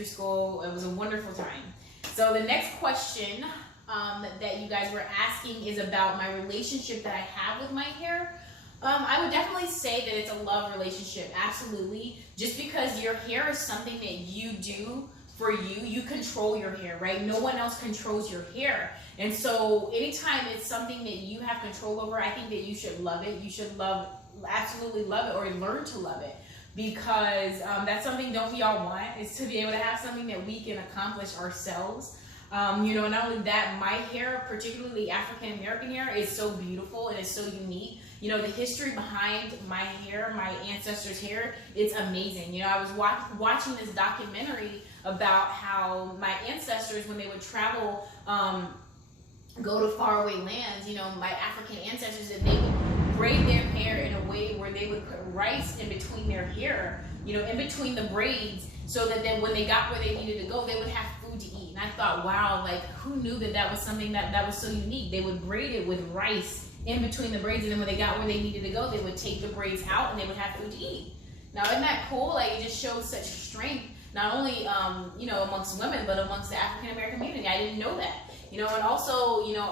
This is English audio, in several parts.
elementary school. It was a wonderful time. So the next question that you guys were asking is about my relationship that I have with my hair. I would definitely say that it's a love relationship, absolutely. Just because your hair is something that you do for you, you control your hair, right? No one else controls your hair. And so anytime it's something that you have control over, I think that you should love it. You should absolutely love it, or learn to love it. Because that's something don't we all want, is to be able to have something that we can accomplish ourselves. You know, not only that, my hair, particularly African American hair, is so beautiful and it's so unique. You know, the history behind my hair, my ancestors' hair, it's amazing. You know, I was watching this documentary about how my ancestors, when they would travel, go to faraway lands, you know, my African ancestors, that they would braid their hair in a way where they would put rice in between their hair, you know, in between the braids, so that then when they got where they needed to go, they would have food to eat. And I thought, wow, like, who knew that that was something that was so unique? They would braid it with rice in between the braids, and then when they got where they needed to go, they would take the braids out and they would have food to eat. Now, isn't that cool? Like, it just shows such strength, not only, you know, amongst women, but amongst the African American community. I didn't know that. You know, and also, you know,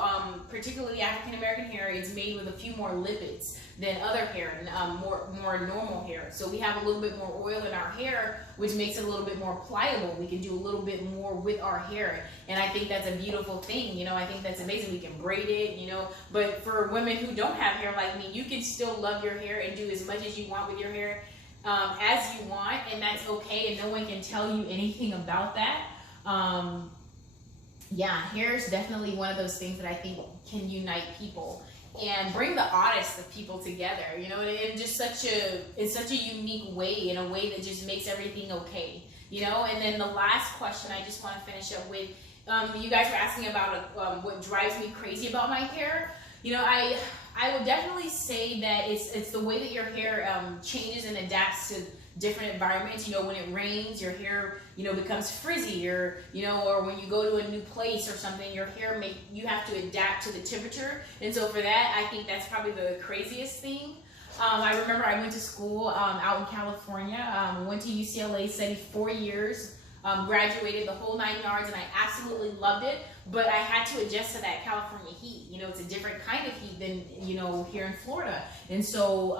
particularly African American hair, it's made with a few more lipids than other hair, and more normal hair. So we have a little bit more oil in our hair, which makes it a little bit more pliable. We can do a little bit more with our hair, and I think that's a beautiful thing. You know, I think that's amazing. We can braid it, you know, but for women who don't have hair like me, you can still love your hair and do as much as you want with your hair, as you want, and that's okay, and no one can tell you anything about that. Yeah, hair is definitely one of those things that I think can unite people and bring the oddest of people together, you know, in just such a unique way, in a way that just makes everything okay, you know. And then the last question I just want to finish up with, you guys were asking about what drives me crazy about my hair. You know, I would definitely say that it's the way that your hair changes and adapts to different environments. You know, when it rains, your hair, you know, becomes frizzy, or, you know, or when you go to a new place or something, your hair you have to adapt to the temperature. And so for that, I think that's probably the craziest thing. I remember I went to school out in California, went to UCLA, studied 4 years, graduated the whole 9 yards, and I absolutely loved it. But I had to adjust to that California heat. You know, it's a different kind of heat than, you know, here in Florida. And so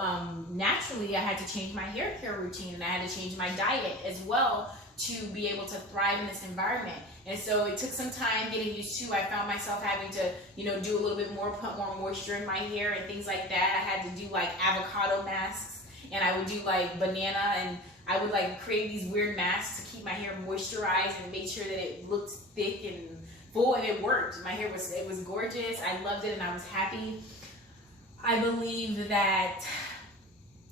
naturally I had to change my hair care routine, and I had to change my diet as well to be able to thrive in this environment. And so it took some time getting used to. I found myself having to, you know, do a little bit more, put more moisture in my hair and things like that. I had to do like avocado masks, and I would do like banana, and I would like create these weird masks to keep my hair moisturized and make sure that it looked thick and full, and it worked. My hair was gorgeous. I loved it, and I was happy. I believe that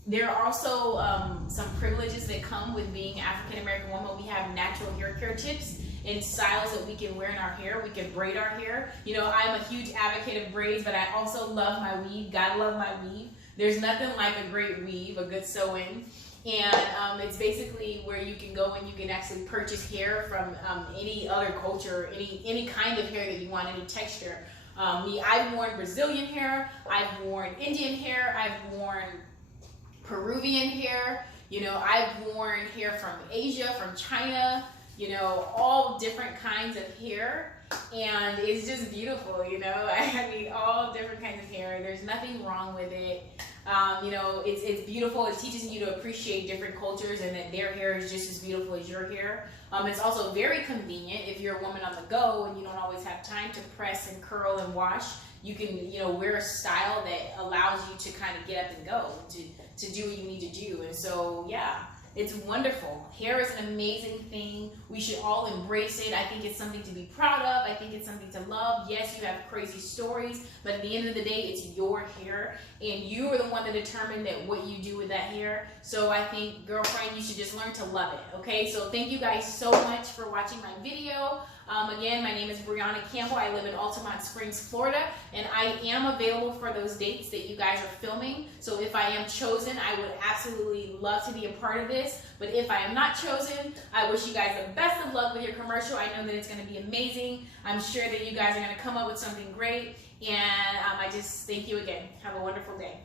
there are also some privileges that come with being African American woman. We have natural hair care tips and styles that we can wear in our hair. We can braid our hair. You know, I'm a huge advocate of braids, but I also love my weave. Gotta love my weave. There's nothing like a great weave, a good sew-in. And it's basically where you can go and you can actually purchase hair from any other culture, any kind of hair that you want, any texture. I've worn Brazilian hair, I've worn Indian hair, I've worn Peruvian hair, you know, I've worn hair from Asia, from China, you know, all different kinds of hair, and it's just beautiful, you know. I mean, all different kinds of hair. There's nothing wrong with it. You know, it's beautiful. It teaches you to appreciate different cultures, and that their hair is just as beautiful as your hair. It's also very convenient if you're a woman on the go and you don't always have time to press and curl and wash. You can, you know, wear a style that allows you to kind of get up and go, to do what you need to do. And so, yeah, it's wonderful. Hair is an amazing thing. We should all embrace it. I think it's something to be proud of. I think it's something to love. Yes, you have crazy stories, but at the end of the day, it's your hair, and you are the one that determined that what you do with that hair. So I think, girlfriend, you should just learn to love it, okay? So thank you guys so much for watching my video. Again, my name is Brianna Campbell. I live in Altamont Springs, Florida, and I am available for those dates that you guys are filming. So if I am chosen, I would absolutely love to be a part of this. But if I am not chosen, I wish you guys the best of luck with your commercial. I know that it's going to be amazing. I'm sure that you guys are going to come up with something great. And I just thank you again. Have a wonderful day.